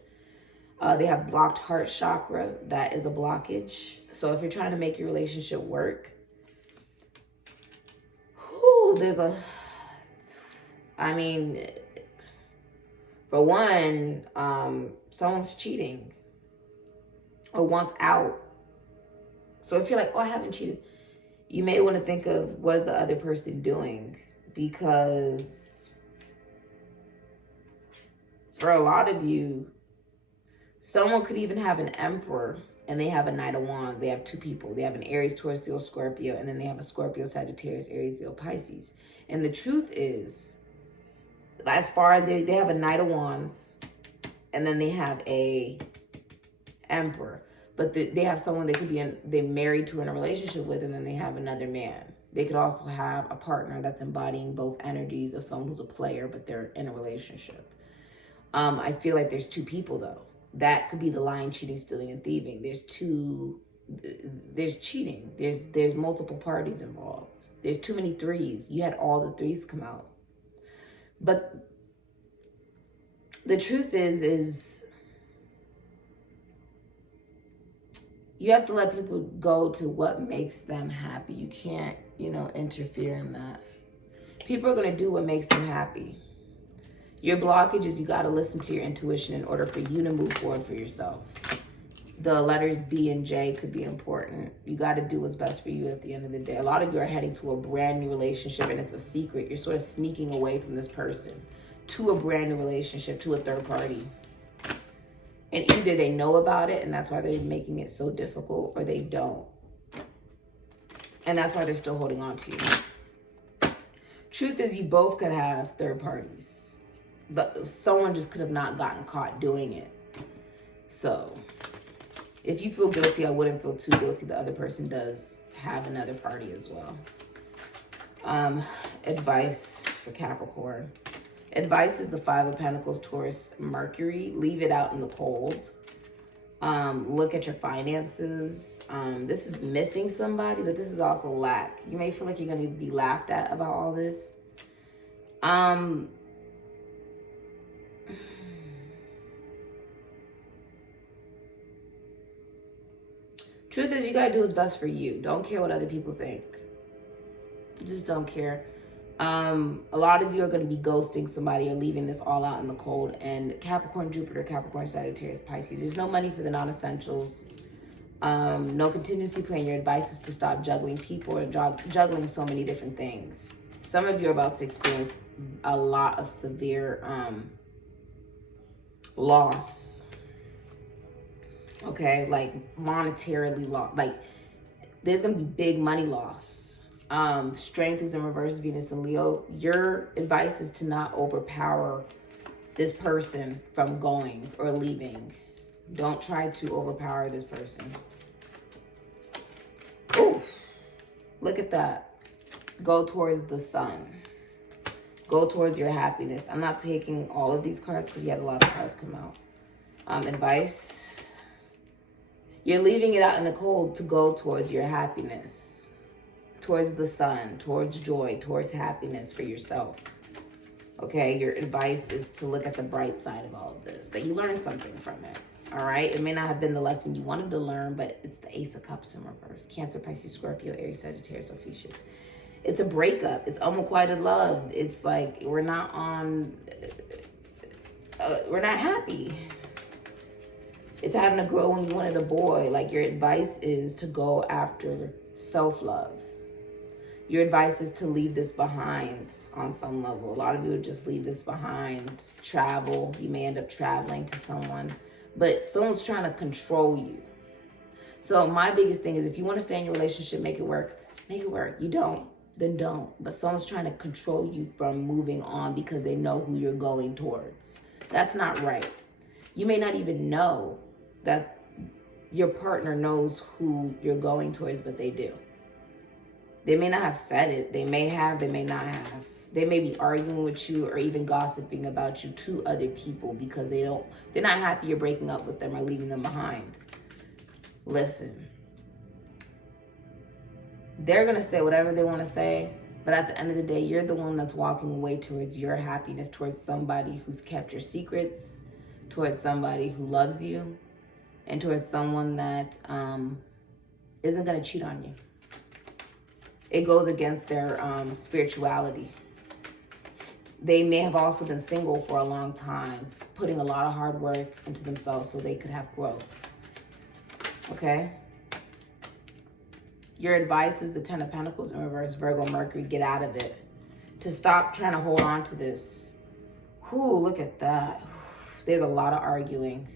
They have blocked heart chakra. That is a blockage. So if you're trying to make your relationship work, for one, someone's cheating or wants out. So if you're like, oh, I haven't cheated, you may want to think of what is the other person doing, because for a lot of you, someone could even have an Emperor and they have a Knight of Wands. They have 2 people. They have an Aries, Taurus, Leo, Scorpio, and then they have a Scorpio, Sagittarius, Aries, Leo, Pisces. And the truth is, as far as they have a Knight of Wands, and then they have a Emperor. But they have someone they could be they're married to in a relationship with, and then they have another man. They could also have a partner that's embodying both energies of someone who's a player, but they're in a relationship. I feel like there's 2 people though. That could be the lying, cheating, stealing, and thieving. There's cheating. There's multiple parties involved. There's too many 3s. You had all the 3s come out. But the truth is you have to let people go to what makes them happy. You can't, interfere in that. People are going to do what makes them happy. Your blockage is you got to listen to your intuition in order for you to move forward for yourself. The letters B and J could be important. You got to do what's best for you at the end of the day. A lot of you are heading to a brand new relationship and it's a secret. You're sort of sneaking away from this person to a brand new relationship, to a third party. And either they know about it and that's why they're making it so difficult, or they don't. And that's why they're still holding on to you. Truth is, you both could have third parties. Someone just could have not gotten caught doing it. So if you feel guilty, I wouldn't feel too guilty. The other person does have another party as well. Advice for Capricorn. Advice is the 5 of Pentacles, Taurus, Mercury. Leave it out in the cold. Look at your finances. This is missing somebody, but this is also lack. You may feel like you're going to be laughed at about all this. Truth is, you got to do what's best for you. Don't care what other people think. Just don't care. A lot of you are going to be ghosting somebody or leaving this all out in the cold. And Capricorn, Jupiter, Capricorn, Sagittarius, Pisces. There's no money for the non-essentials. No contingency plan. Your advice is to stop juggling people or juggling so many different things. Some of you are about to experience a lot of severe loss. Okay, like monetarily loss. Like there's gonna be big money loss. Strength is in reverse, Venus and Leo. Your advice is to not overpower this person from going or leaving. Don't try to overpower this person. Ooh, look at that. Go towards the sun. Go towards your happiness. I'm not taking all of these cards because you had a lot of cards come out. Advice. You're leaving it out in the cold to go towards your happiness. Towards the sun. Towards joy. Towards happiness for yourself. Okay? Your advice is to look at the bright side of all of this. That you learned something from it. All right? It may not have been the lesson you wanted to learn, but it's the Ace of Cups in reverse. Cancer, Pisces, Scorpio, Aries, Sagittarius, Ophiuchus. It's a breakup. It's unrequited love. It's like we're not happy. It's having to grow when you wanted a boy. Like your advice is to go after self-love. Your advice is to leave this behind on some level. A lot of you would just leave this behind. Travel. You may end up traveling to someone. But someone's trying to control you. So my biggest thing is if you want to stay in your relationship, make it work. Make it work. You don't, then don't. But someone's trying to control you from moving on because they know who you're going towards. That's not right. You may not even know that your partner knows who you're going towards, but they do. They may not have said it. They may have, they may not have. They may be arguing with you or even gossiping about you to other people because they're not happy you're breaking up with them or leaving them behind. Listen. They're going to say whatever they want to say, but at the end of the day, you're the one that's walking away towards your happiness, towards somebody who's kept your secrets, towards somebody who loves you, and towards someone that isn't going to cheat on you. It goes against their spirituality. They may have also been single for a long time, putting a lot of hard work into themselves so they could have growth. Okay? Your advice is the Ten of Pentacles in reverse, Virgo, Mercury, get out of it. To stop trying to hold on to this. Whew, look at that. There's a lot of arguing.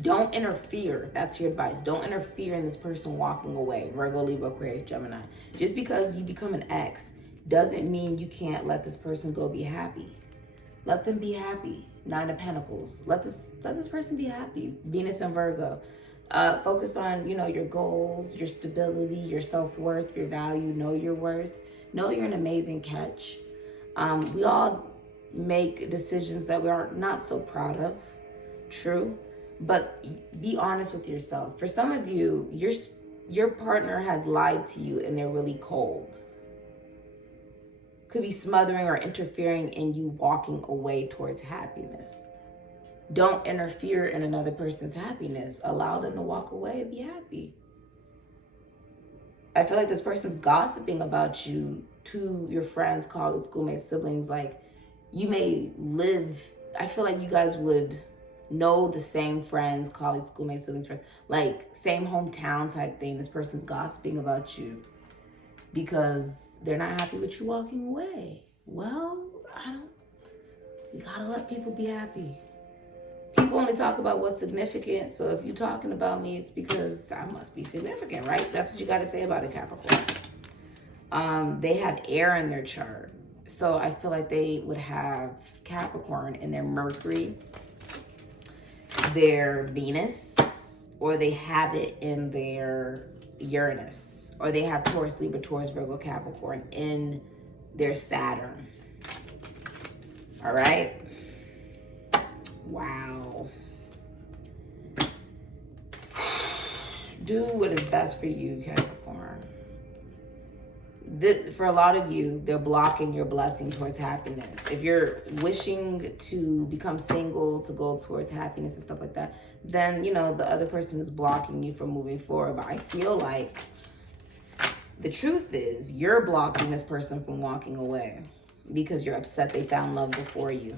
Don't interfere. That's your advice. Don't interfere in this person walking away. Virgo, Libra, Aquarius, Gemini. Just because you become an ex doesn't mean you can't let this person go be happy. Let them be happy. Nine of Pentacles. Let this person be happy. Venus and Virgo. Focus on, your goals, your stability, your self-worth, your value. Know your worth. Know you're an amazing catch. We all make decisions that we are not so proud of. True. But be honest with yourself. For some of you, your partner has lied to you and they're really cold. Could be smothering or interfering in you walking away towards happiness. Don't interfere in another person's happiness. Allow them to walk away and be happy. I feel like this person's gossiping about you to your friends, colleagues, schoolmates, siblings. Like, you may live, I feel like you guys would know the same friends, colleagues, schoolmates, siblings, friends, like same hometown type thing. This person's gossiping about you because they're not happy with you walking away. Well, you gotta let people be happy. People only talk about what's significant, so if you're talking about me, it's because I must be significant, right? That's what you gotta say about a Capricorn. They have air in their chart, so I feel like they would have Capricorn in their Mercury, their Venus, or they have it in their Uranus, or they have Taurus, Libra, Taurus, Virgo, Capricorn in their Saturn. All right. Wow. Do what is best for you, Capricorn. For a lot of you, they're blocking your blessing towards happiness. If you're wishing to become single, to go towards happiness and stuff like that, then, the other person is blocking you from moving forward. But I feel like the truth is you're blocking this person from walking away. because you're upset they found love before you.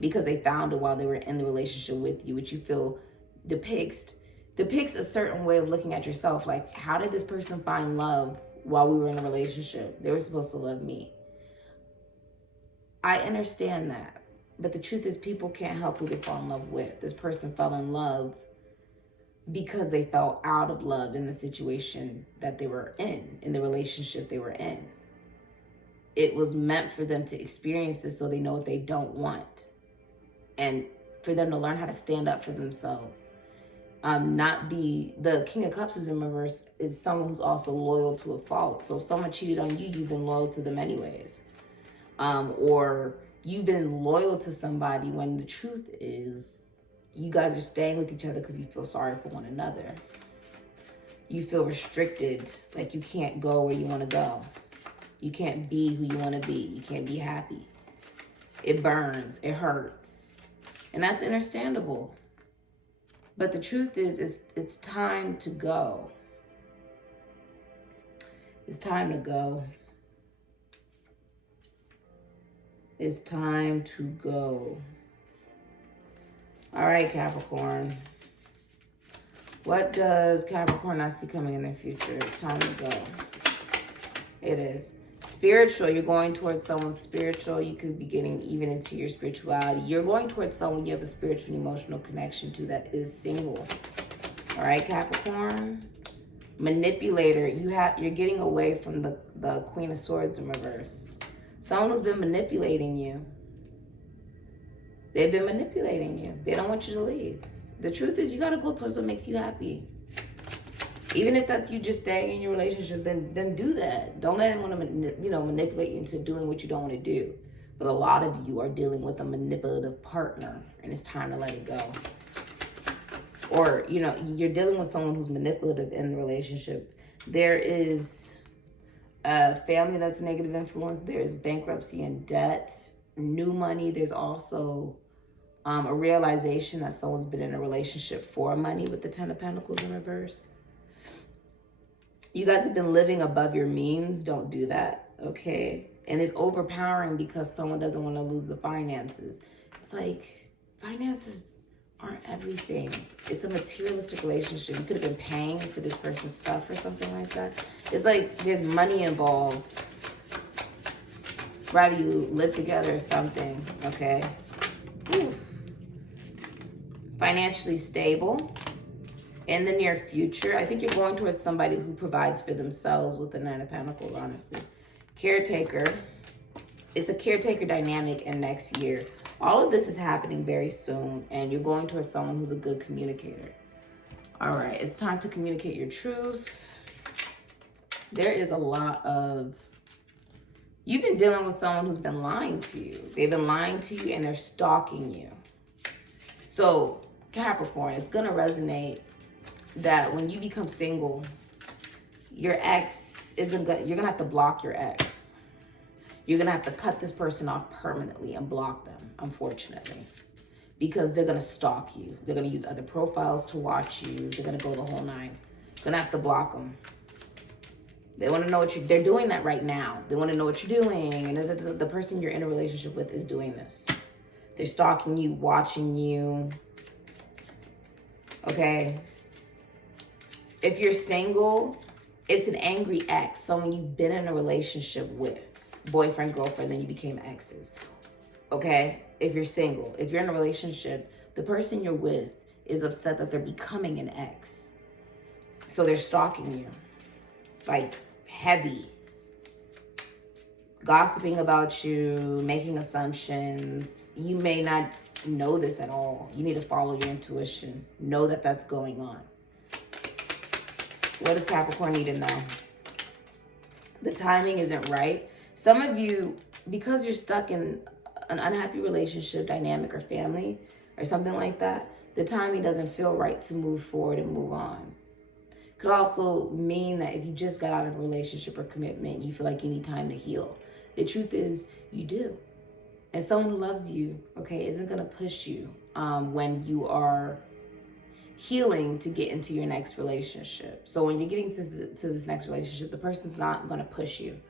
Because they found it while they were in the relationship with you, which you feel depicts a certain way of looking at yourself. Like, how did this person find love while we were in a relationship? They were supposed to love me. I understand that. But the truth is, people can't help who they fall in love with. This person fell in love because they fell out of love in the situation that they were in the relationship they were in. It was meant for them to experience this so they know what they don't want. And for them to learn how to stand up for themselves. Not be, the King of Cups is in reverse is someone who's also loyal to a fault. So if someone cheated on you, you've been loyal to them anyways. Or you've been loyal to somebody when the truth is you guys are staying with each other because you feel sorry for one another. You feel restricted, like you can't go where you want to go. You can't be who you want to be. You can't be happy. It burns, it hurts. And that's understandable. But the truth is, it's time to go. It's time to go. It's time to go. All right, Capricorn. What does Capricorn not see coming in their future? It's time to go. It is. Spiritual, you're going towards someone spiritual. You could be getting even into your spirituality. You're going towards someone you have a spiritual and emotional connection to that is single. All right, Capricorn. Manipulator, you're getting away from the Queen of Swords in reverse. Someone who's been manipulating you. They've been manipulating you. They don't want you to leave. The truth is, you got to go towards what makes you happy. Even if that's you just staying in your relationship, then do that. Don't let anyone manipulate you into doing what you don't want to do. But a lot of you are dealing with a manipulative partner, and it's time to let it go. Or, you're dealing with someone who's manipulative in the relationship. There is a family that's negative influence. There's bankruptcy and debt, new money. There's also a realization that someone's been in a relationship for money with the Ten of Pentacles in reverse. You guys have been living above your means. Don't do that, okay? And it's overpowering because someone doesn't want to lose the finances. It's like, finances aren't everything. It's a materialistic relationship. You could have been paying for this person's stuff or something like that. It's like there's money involved. Rather you live together or something, okay? Ooh. Financially stable. In the near future, I think you're going towards somebody who provides for themselves with the Nine of Pentacles, honestly. Caretaker. It's a caretaker dynamic in next year. All of this is happening very soon, and you're going towards someone who's a good communicator. All right, it's time to communicate your truth. There is a lot of... You've been dealing with someone who's been lying to you. They've been lying to you, and they're stalking you. So, Capricorn, it's going to resonate that when you become single, your ex isn't good. You're going to have to block your ex. You're going to have to cut this person off permanently and block them, unfortunately, because they're going to stalk you. They're going to use other profiles to watch you. They're going to go the whole nine. You're going to have to block them. They want to know what they're doing that right now. They want to know what you're doing. And the person you're in a relationship with is doing this. They're stalking you, watching you. Okay? If you're single, it's an angry ex, someone you've been in a relationship with, boyfriend, girlfriend, then you became exes. Okay? If you're single, if you're in a relationship, the person you're with is upset that they're becoming an ex. So they're stalking you, like heavy. Gossiping about you, making assumptions. You may not know this at all. You need to follow your intuition. Know that that's going on. What does Capricorn need to know? The timing isn't right. Some of you, because you're stuck in an unhappy relationship, dynamic, or family, or something like that, the timing doesn't feel right to move forward and move on. Could also mean that if you just got out of a relationship or commitment, you feel like you need time to heal. The truth is, you do. And someone who loves you, okay, isn't going to push you when you are healing to get into your next relationship. So when you're getting to this next relationship, the person's not going to push you.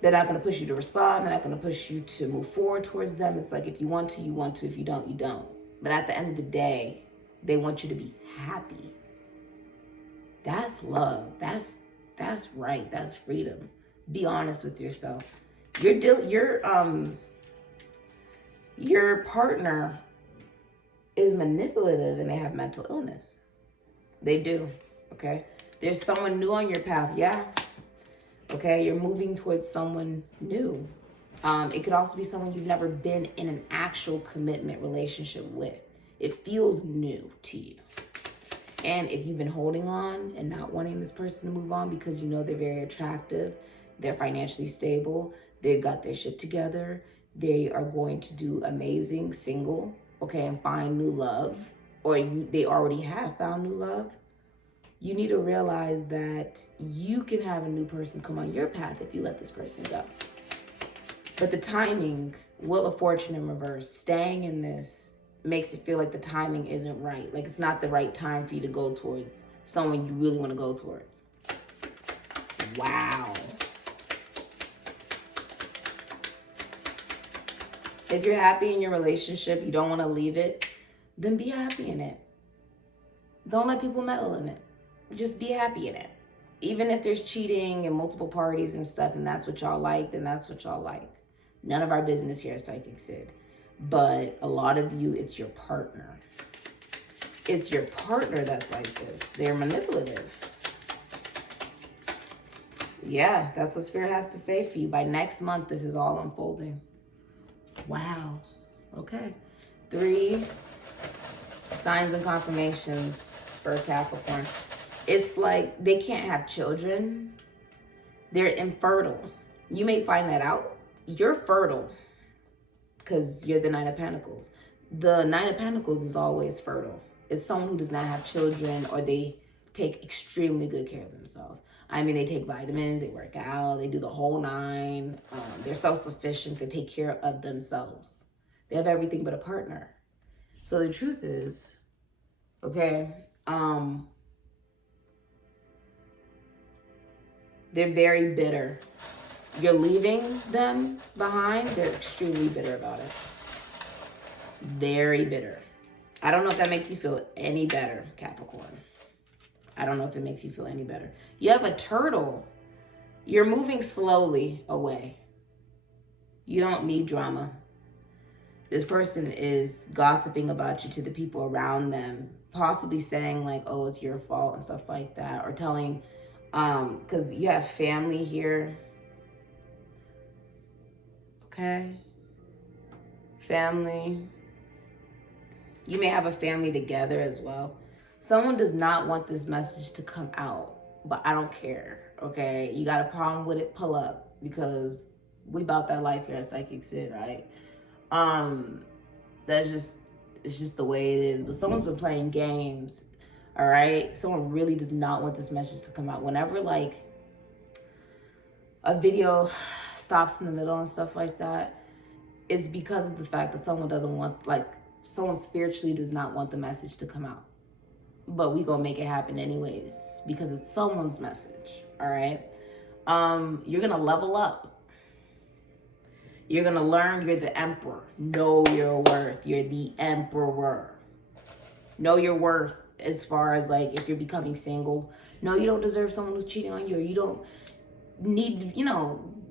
They're not going to push you to respond. They're not going to push you to move forward towards them. It's like, if you want to, you want to. If you don't, you don't. But at the end of the day, they want you to be happy. That's love. That's right. That's freedom. Be honest with yourself. Your partner is manipulative and they have mental illness. They do. Okay. There's someone new on your path. Yeah. Okay. You're moving towards someone new. It could also be someone you've never been in an actual commitment relationship with. It feels new to you. And if you've been holding on and not wanting this person to move on because you know they're very attractive, they're financially stable, they've got their shit together, they are going to do amazing single, okay, and find new love, or they already have found new love, you need to realize that you can have a new person come on your path if you let this person go. But the timing, Wheel of Fortune in reverse, staying in this makes it feel like the timing isn't right. Like it's not the right time for you to go towards someone you really want to go towards. Wow. If you're happy in your relationship, you don't want to leave it, then be happy in it. Don't let people meddle in it. Just be happy in it. Even if there's cheating and multiple parties and stuff, and that's what y'all like, then that's what y'all like. None of our business here at Sikiksyd. But a lot of you, it's your partner. It's your partner that's like this. They're manipulative. Yeah, that's what Spirit has to say for you. By next month, this is all unfolding. Wow. Okay. 3 signs and confirmations for Capricorn. It's like they can't have children. They're infertile. You may find that out. You're fertile because you're the Nine of Pentacles. The Nine of Pentacles is always fertile. It's someone who does not have children, or they take extremely good care of themselves. I mean, they take vitamins, they work out, they do the whole 9. They're self-sufficient, they take care of themselves. They have everything but a partner. So the truth is, okay, they're very bitter. You're leaving them behind, they're extremely bitter about it. Very bitter. I don't know if that makes you feel any better, Capricorn. I don't know if it makes you feel any better. You have a turtle. You're moving slowly away. You don't need drama. This person is gossiping about you to the people around them, possibly saying like, oh, it's your fault and stuff like that, or telling, because you have family here. Okay. Family. You may have a family together as well. Someone does not want this message to come out, but I don't care, okay? You got a problem with it, pull up, because we about that life here at Sikiksyd, right? It's just the way it is. But someone's been playing games, all right? Someone really does not want this message to come out. Whenever, like, a video stops in the middle and stuff like that, it's because of the fact that someone doesn't want, like, someone spiritually does not want the message to come out. But we gonna make it happen anyways because it's someone's message, all right? You're gonna level up. You're gonna learn you're the emperor. Know your worth. You're the emperor. Know your worth as far as like if you're becoming single. No, you don't deserve someone who's cheating on you, or you don't need,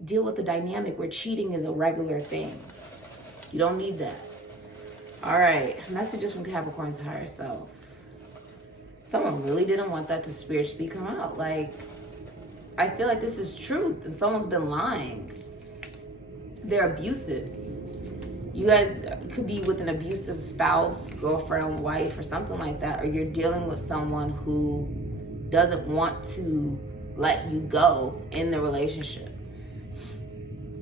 deal with the dynamic where cheating is a regular thing. You don't need that. All right, messages from Capricorn's higher self. Someone really didn't want that to spiritually come out. Like, I feel like this is truth and someone's been lying. They're abusive. You guys could be with an abusive spouse, girlfriend, wife, or something like that, or you're dealing with someone who doesn't want to let you go in the relationship,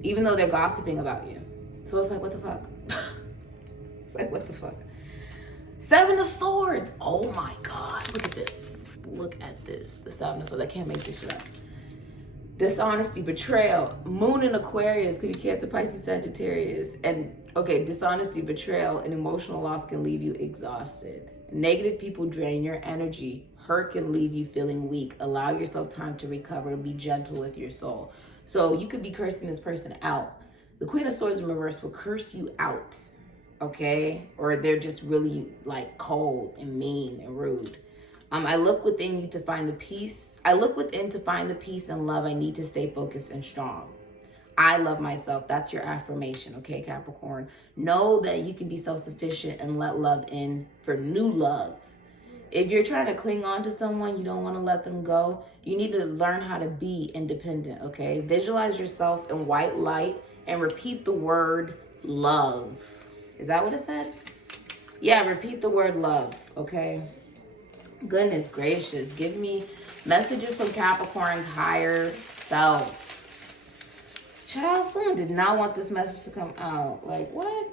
even though they're gossiping about you. So it's like, what the fuck? It's like, what the fuck? 7 of Swords. Oh my God. Look at this. Look at this. The 7 of Swords. I can't make this shit up. Dishonesty, betrayal. Moon in Aquarius could be Cancer, Pisces, Sagittarius. And okay, dishonesty, betrayal, and emotional loss can leave you exhausted. Negative people drain your energy. Hurt can leave you feeling weak. Allow yourself time to recover and be gentle with your soul. So you could be cursing this person out. The Queen of Swords in reverse will curse you out, okay? Or they're just really like cold and mean and rude. I look within you to find the peace. I look within to find the peace and love I need to stay focused and strong. I love myself. That's your affirmation, okay, Capricorn? Know that you can be self-sufficient and let love in for new love. If you're trying to cling on to someone, you don't want to let them go, you need to learn how to be independent, okay? Visualize yourself in white light and repeat the word love. Is that what it said? Yeah, repeat the word love, okay? Goodness gracious. Give me messages from Capricorn's higher self. Child, someone did not want this message to come out. Like, what?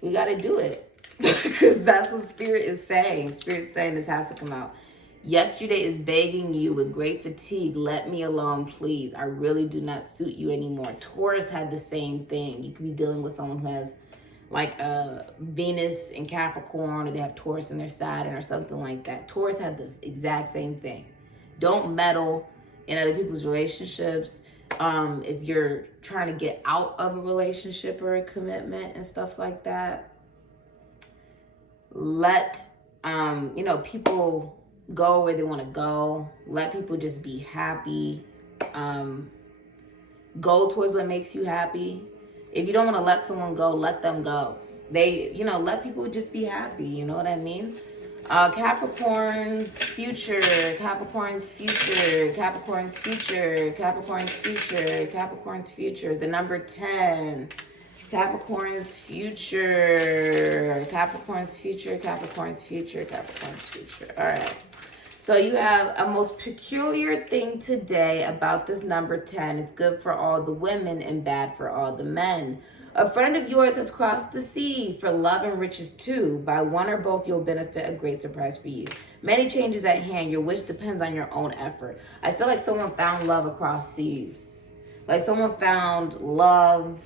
We got to do it. Because that's what Spirit is saying. Spirit's saying this has to come out. Yesterday is begging you with great fatigue. Let me alone, please. I really do not suit you anymore. Taurus had the same thing. You could be dealing with someone who has like Venus in Capricorn, or they have Taurus in their Saturn or something like that. Taurus had this exact same thing. Don't meddle in other people's relationships. If you're trying to get out of a relationship or a commitment and stuff like that, let, people go where they want to go. Let people just be happy. Go towards what makes you happy. If you don't want to let someone go, let them go. Let people just be happy. You know what I mean? Capricorn's future, Capricorn's future, Capricorn's future, Capricorn's future, Capricorn's future. The number 10. Capricorn's future, Capricorn's future, Capricorn's future, Capricorn's future. All right. So you have a most peculiar thing today about this number 10. It's good for all the women and bad for all the men. A friend of yours has crossed the sea for love and riches too. By one or both, you'll benefit, a great surprise for you. Many changes at hand. Your wish depends on your own effort. I feel like someone found love across seas. Like someone found love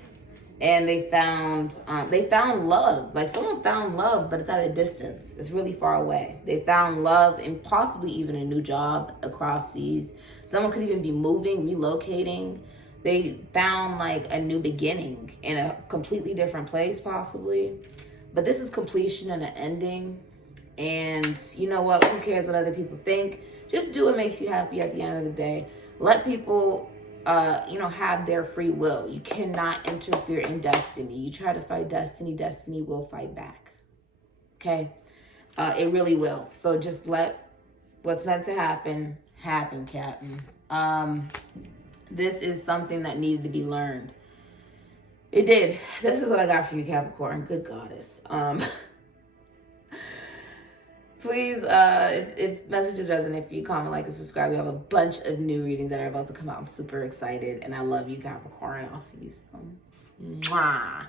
and they found love. Like someone found love, but it's at a distance. It's really far away. They found love and possibly even a new job across seas. Someone could even be moving, relocating. They found like a new beginning in a completely different place possibly. But this is completion and an ending. And you know what? Who cares what other people think? Just do what makes you happy at the end of the day. Let people, have their free will. You cannot interfere in destiny. You try to fight destiny, destiny will fight back. Okay? It really will. So just let what's meant to happen, Captain. This is something that needed to be learned. It did. This is what I got for you, Capricorn. Good goddess. Please, if messages resonate for you, comment, like, and subscribe. We have a bunch of new readings that are about to come out. I'm super excited, and I love you, Capricorn. I'll see you soon. Mwah.